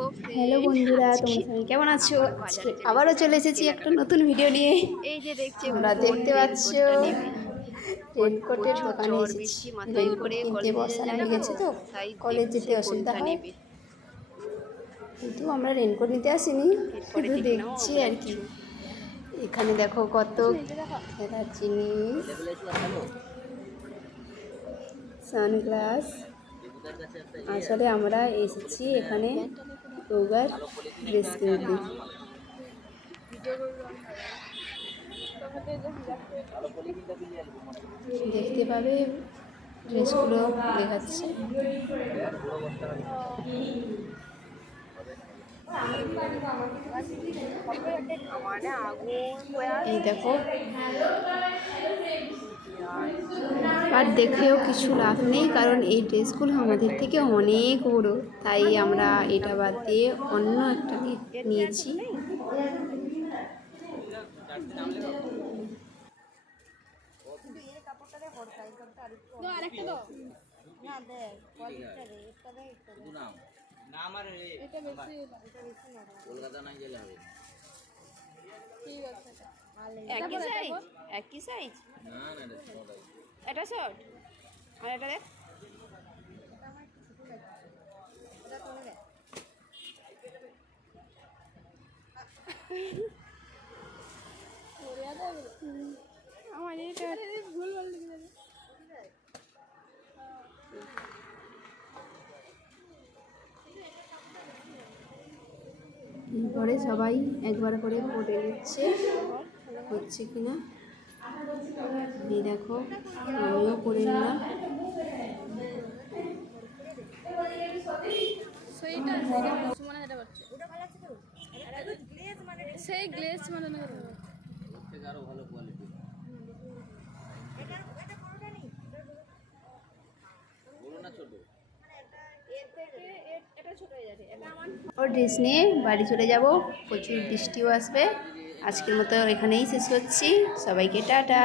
দেখো hello friend, বন্ধুরা, আজকে তোমরা সবাই কেমন আছো? আমরা আজকে বাজারে চলে আবারও চলে এসেছি এসেছি একটা কেনাকাটা নতুন করতে। ভিডিও নিয়ে। এই যে দেখছে তোমরা বোন দেখতে পাচ্ছ রেনকোটটা নেবে। রেনকোটের প্রচুর দোকানে ঝড় এসেছি। বৃষ্টি মাথায় রেনকোট করে কিনতে কলেজে বর্ষা যায় নেমে তো, গেছে তো তাই কলেজ যেতে দেখছে অসুবিধা কোনটা হয়, নেবে। কিন্তু আমরা রেনকোট নিতে আসিনি, এরপরে শুধু দেখে নাও দেখছি আমরা আর কি। কিছু। এখানে দেখো কত খেলার জিনিস, সানগ্লাস। আসলে আমরা এসেছি এখানে রোগার ড্রেস কিনতে। দেখতে পাবে ড্রেসগুলো দেখাচ্ছে। এই দেখো, আর দেখেও কিছু লাভ নেই, কারণ এই ড্রেসগুলো আমাদের থেকে অনেক বড়, তাই আমরা এটা বাদ দিয়ে অন্য একটা নিয়েছি। একই সাইজ, একই সাইজ। এটা শর্ট আর এটা দেখ। আমার এটা ভুল ভাল এরপরে সবাই একবার করে পড়ে নিচ্ছে হচ্ছে কিনা। এই দেখো, আমিও করে নিলাম। সেই গ্লেজ মানে না আরো ভালো কোয়ালিটি বড় না ছোট ওর ড্রেস নিয়ে বাড়ি চলে যাব, প্রচুর বৃষ্টিও আসবে। আজকের মতো এখানেই শেষ করছি, সবাইকে টাটা।